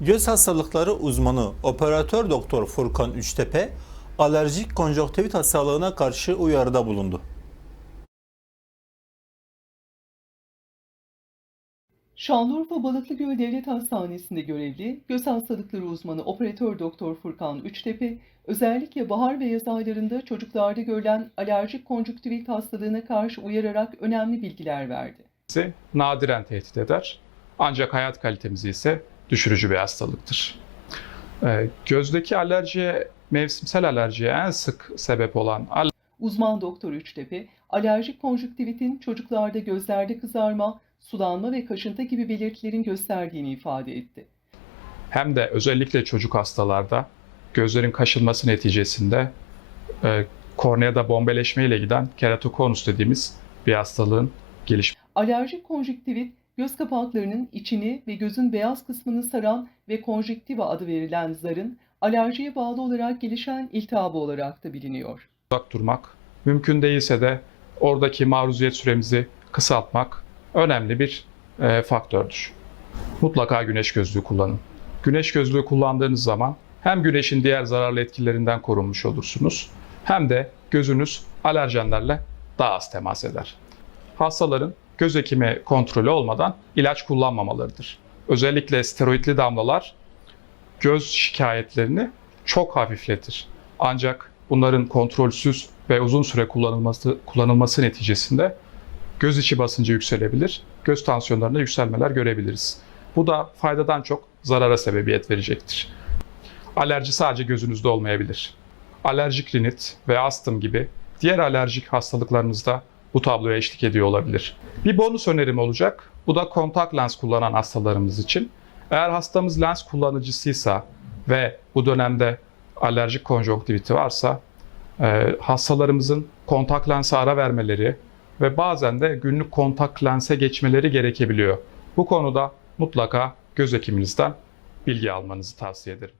Göz hastalıkları uzmanı operatör doktor Furkan Üçtepe alerjik konjonktivit hastalığına karşı uyarıda bulundu. Şanlıurfa Balıklıgöl Devlet Hastanesi'nde görevli göz hastalıkları uzmanı operatör doktor Furkan Üçtepe, özellikle bahar ve yaz aylarında çocuklarda görülen alerjik konjüktivit hastalığına karşı uyararak önemli bilgiler verdi. bizi nadiren tehdit eder. Ancak hayat kalitemizi ise düşürücü bir hastalıktır. Ee, Gözdeki alerjiye, mevsimsel alerjiye en sık sebep olan Uzman doktor Üçtepe, alerjik konjüktivitin çocuklarda gözlerde kızarma, sulanma ve kaşıntı gibi belirtilerin gösterdiğini ifade etti. hem de özellikle çocuk hastalarda gözlerin kaşınması neticesinde e, korneada bombeleşme ile giden keratokonus dediğimiz bir hastalığın gelişmesi Alerjik konjüktivit, göz kapaklarının içini ve gözün beyaz kısmını saran ve konjüktiva adı verilen zarın alerjiye bağlı olarak gelişen iltihabı olarak da biliniyor. uzak durmak, mümkün değilse de oradaki maruziyet süremizi kısaltmak önemli bir e, faktördür. Mutlaka güneş gözlüğü kullanın. Güneş gözlüğü kullandığınız zaman hem güneşin diğer zararlı etkilerinden korunmuş olursunuz hem de gözünüz alerjenlerle daha az temas eder. Hastaların göz hekimi kontrolü olmadan ilaç kullanmamalarıdır. Özellikle steroidli damlalar göz şikayetlerini çok hafifletir. Ancak bunların kontrolsüz ve uzun süre kullanılması, kullanılması neticesinde göz içi basıncı yükselebilir, göz tansiyonlarında yükselmeler görebiliriz. Bu da faydadan çok zarara sebebiyet verecektir. Alerji sadece gözünüzde olmayabilir. Alerjik rinit ve astım gibi diğer alerjik hastalıklarınızda bu tabloya eşlik ediyor olabilir. Bir bonus önerim olacak. Bu da kontak lens kullanan hastalarımız için. Eğer hastamız lens kullanıcısıysa ve bu dönemde alerjik konjonktiviti varsa e, hastalarımızın kontak lense ara vermeleri ve bazen de günlük kontak lense geçmeleri gerekebiliyor. Bu konuda mutlaka göz hekiminizden bilgi almanızı tavsiye ederim.